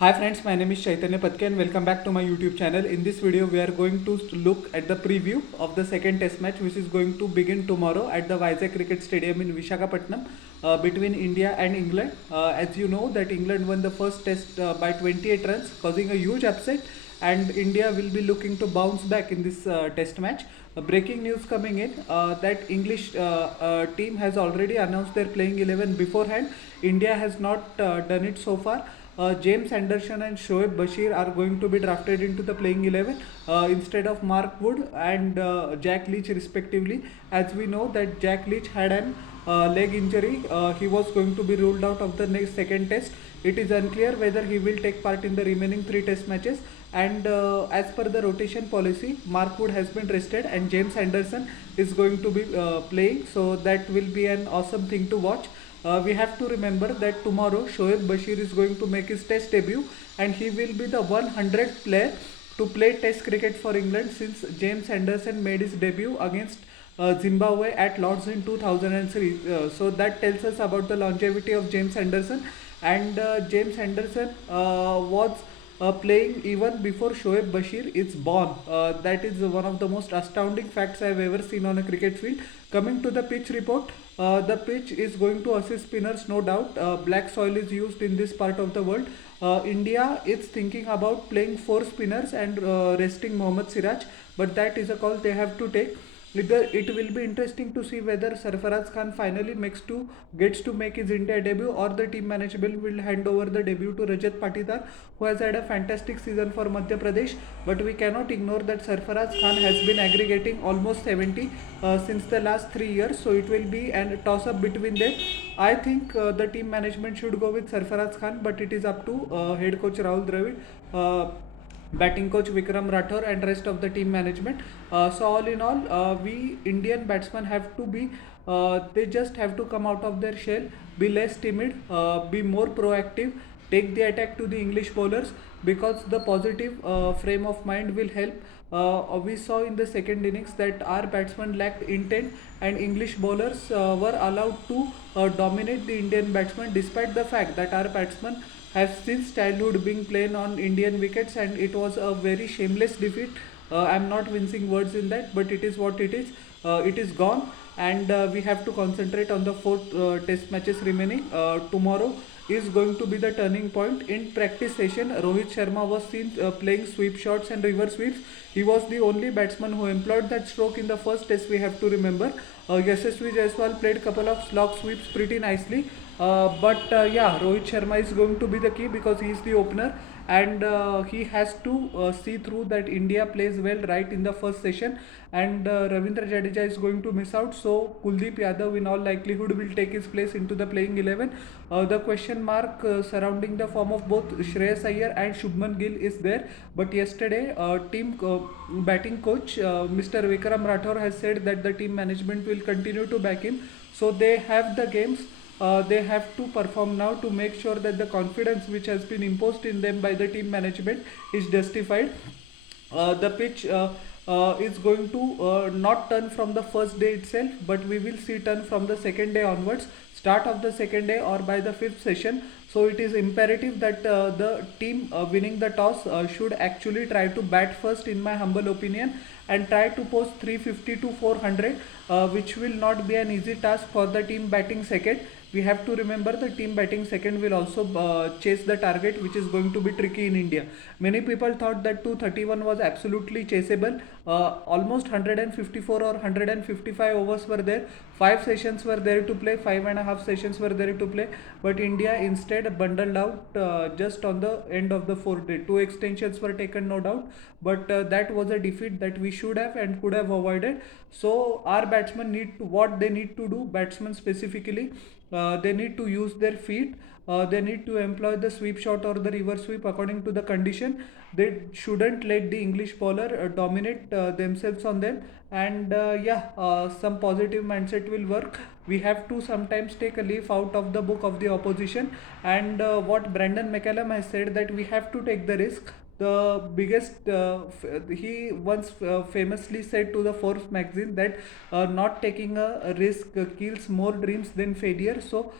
Hi friends, my name is Chaitanya Patke and welcome back to my YouTube channel. In this video, we are going to look at the preview of the second test match which is going to begin tomorrow at the Vizag Cricket Stadium in Visakhapatnam between India and England. As you know that England won the first test by 28 runs causing a huge upset, and India will be looking to bounce back in this test match. Breaking news coming in that English team has already announced their playing 11 beforehand. India has not done it so far. James Anderson and Shoaib Bashir are going to be drafted into the playing 11 instead of Mark Wood and Jack Leach respectively. As we know that Jack Leach had an leg injury. He was going to be ruled out of the next second test. It is unclear whether he will take part in the remaining 3 test matches. And as per the rotation policy, Mark Wood has been rested and James Anderson is going to be playing. So that will be an awesome thing to watch. We have to remember that tomorrow Shoaib Bashir is going to make his test debut, and he will be the 100th player to play test cricket for England since James Anderson made his debut against Zimbabwe at Lords in 2003. So that tells us about the longevity of James Anderson. And James Anderson was playing even before Shoaib Bashir is born. That is one of the most astounding facts I have ever seen on a cricket field. Coming to the pitch report, the pitch is going to assist spinners, no doubt. Black soil is used in this part of the world. India is thinking about playing 4 spinners and resting Mohammad Siraj, but that is a call they have to take. It will be interesting to see whether Sarfaraz Khan finally gets to make his India debut, or the team management will hand over the debut to Rajat Patidar, who has had a fantastic season for Madhya Pradesh. But we cannot ignore that Sarfaraz Khan has been aggregating almost 70 since the last 3 years. So it will be a toss-up between them. I think the team management should go with Sarfaraz Khan, but it is up to head coach Rahul Dravid. Batting coach Vikram Rathore and rest of the team management. So all in all, we Indian batsmen have to be, they just have to come out of their shell, be less timid, be more proactive, take the attack to the English bowlers, because the positive frame of mind will help. We saw in the second innings that our batsmen lacked intent, and English bowlers were allowed to dominate the Indian batsmen, despite the fact that our batsmen have since childhood been playing on Indian wickets, and it was a very shameless defeat. I'm not mincing words in that, but it is what it is. It is gone, and we have to concentrate on the 4 test matches remaining. Tomorrow is going to be the turning point. In practice session, Rohit Sharma was seen playing sweep shots and reverse sweeps. He was the only batsman who employed that stroke in the first test, we have to remember. Yashasvi Jaiswal played couple of slog sweeps pretty nicely. But yeah, Rohit Sharma is going to be the key because he is the opener, and he has to see through that India plays well right in the first session, and Ravindra Jadeja is going to miss out, so Kuldeep Yadav in all likelihood will take his place into the playing 11. The question mark surrounding the form of both Shreyas Iyer and Shubman Gill is there, but yesterday team batting coach Mr. Vikram Rathore has said that the team management will continue to back him, so they have the games. They have to perform now to make sure that the confidence which has been imposed in them by the team management is justified. The pitch is going to not turn from the first day itself, but we will see turn from the second day onwards, start of the second day or by the 5th session. So it is imperative that the team winning the toss should actually try to bat first, in my humble opinion, and try to post 350 to 400, which will not be an easy task for the team batting second. We have to remember the team batting second will also chase the target, which is going to be tricky in India. Many people thought that 231 was absolutely chaseable. Almost 154 or 155 overs were there. 5 sessions were there to play, 5.5 sessions were there to play, but India instead bundled out just on the end of the 4th day. 2 extensions were taken, no doubt, but that was a defeat that we should have and could have avoided. So our batsmen need to, what they need to do, batsmen specifically, they need to use their feet. They need to employ the sweep shot or the reverse sweep according to the condition. They shouldn't let the English bowler dominate themselves on them. and some positive mindset will work. We have to sometimes take a leaf out of the book of the opposition, and what Brandon McCallum has said, that we have to take the risk. The biggest he once famously said to the Forbes magazine that not taking a risk kills more dreams than failure. So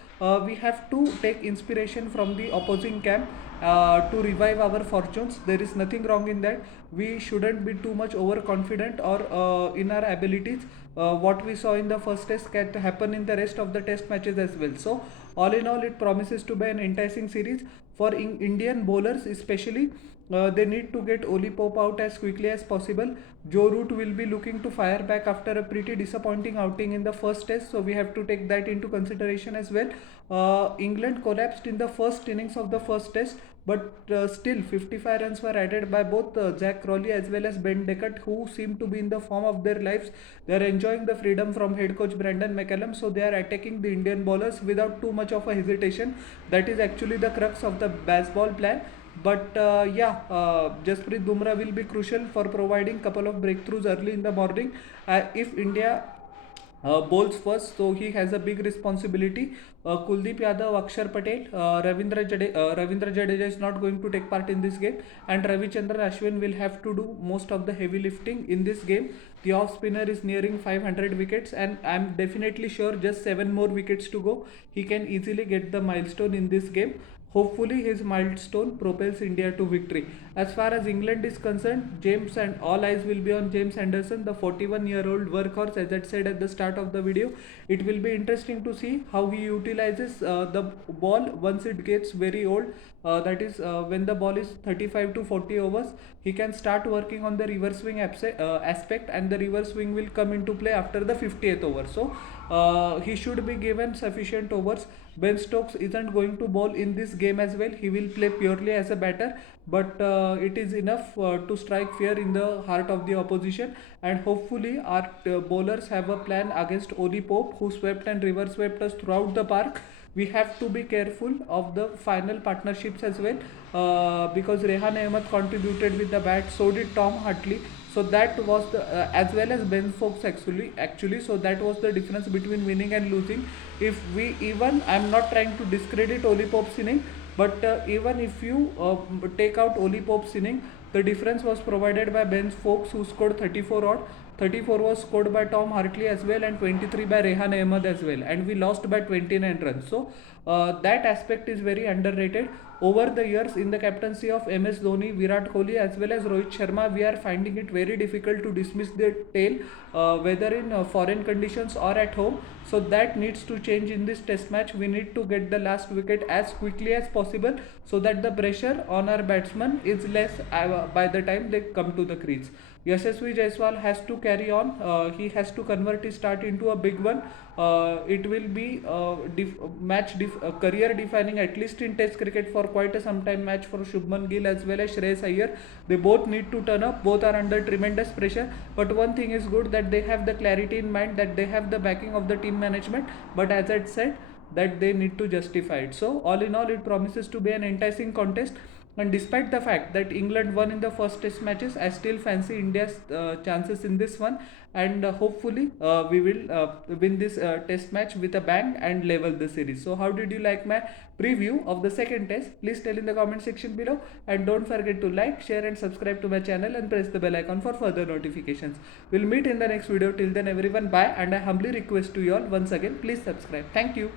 we have to take inspiration from the opposing camp to revive our fortunes. There is nothing wrong in that. We shouldn't be too much overconfident or in our abilities. What we saw in the first test can happen in the rest of the test matches as well. So all in all, it promises to be an enticing series for Indian bowlers especially. They need to get Oli Pope out as quickly as possible. Joe Root will be looking to fire back after a pretty disappointing outing in the first test, so we have to take that into consideration as well. England collapsed in the first innings of the first test, but still 55 runs were added by both Jack Crawley as well as Ben Duckett, who seem to be in the form of their lives. They are enjoying the freedom from head coach Brandon McCallum, so they are attacking the Indian bowlers without too much of a hesitation. That is actually the crux of the baseball plan. But Jasprit Bumrah will be crucial for providing couple of breakthroughs early in the morning. If India bowls first, so he has a big responsibility. Kuldeep Yadav, Akshar Patel, Ravindra Jadeja is not going to take part in this game, and Ravichandran Ashwin will have to do most of the heavy lifting in this game. The off spinner is nearing 500 wickets, and I'm definitely sure just 7 more wickets to go. He can easily get the milestone in this game. Hopefully, his milestone propels India to victory. As far as England is concerned, James and all eyes will be on James Anderson, the 41-year-old workhorse, as I said at the start of the video. It will be interesting to see how he utilizes the ball once it gets very old. That is, when the ball is 35 to 40 overs, he can start working on the reverse swing aspect, and the reverse swing will come into play after the 50th over. So, he should be given sufficient overs. Ben Stokes isn't going to bowl in this game as well. He will play purely as a batter, but it is enough to strike fear in the heart of the opposition. And hopefully, our bowlers have a plan against Oli Pope, who swept and reverse swept us throughout the park. We have to be careful of the final partnerships as well, because Rehan Ahmed contributed with the bat, so did Tom Hartley. So that was the as well as Ben Stokes actually. So that was the difference between winning and losing. If we even, I'm not trying to discredit Oli Pope's inning, but even if you take out Oli Pope's inning, the difference was provided by Ben Stokes, who scored 34 odd. 34 was scored by Tom Hartley as well, and 23 by Rehan Ahmed as well, and we lost by 29 runs. So that aspect is very underrated. Over the years, in the captaincy of MS Dhoni, Virat Kohli as well as Rohit Sharma, we are finding it very difficult to dismiss their tail, whether in foreign conditions or at home. So that needs to change in this test match. We need to get the last wicket as quickly as possible, so that the pressure on our batsmen is less by the time they come to the crease. Yashasvi Jaiswal has to carry on. He has to convert his start into a big one. It will be career defining, at least in Test cricket, for quite some time match for Shubman Gill as well as Shreyas Iyer. They both need to turn up. Both are under tremendous pressure. But one thing is good, that they have the clarity in mind, that they have the backing of the team management. But as I said, that they need to justify it. So all in all, it promises to be an enticing contest. And despite the fact that England won in the first test matches, I still fancy India's chances in this one, and hopefully we will win this test match with a bang and level the series. So how did you like my preview of the second test? Please tell in the comment section below, and don't forget to like, share and subscribe to my channel, and press the bell icon for further notifications. We'll meet in the next video. Till then everyone, bye, and I humbly request to you all once again, please subscribe. Thank you.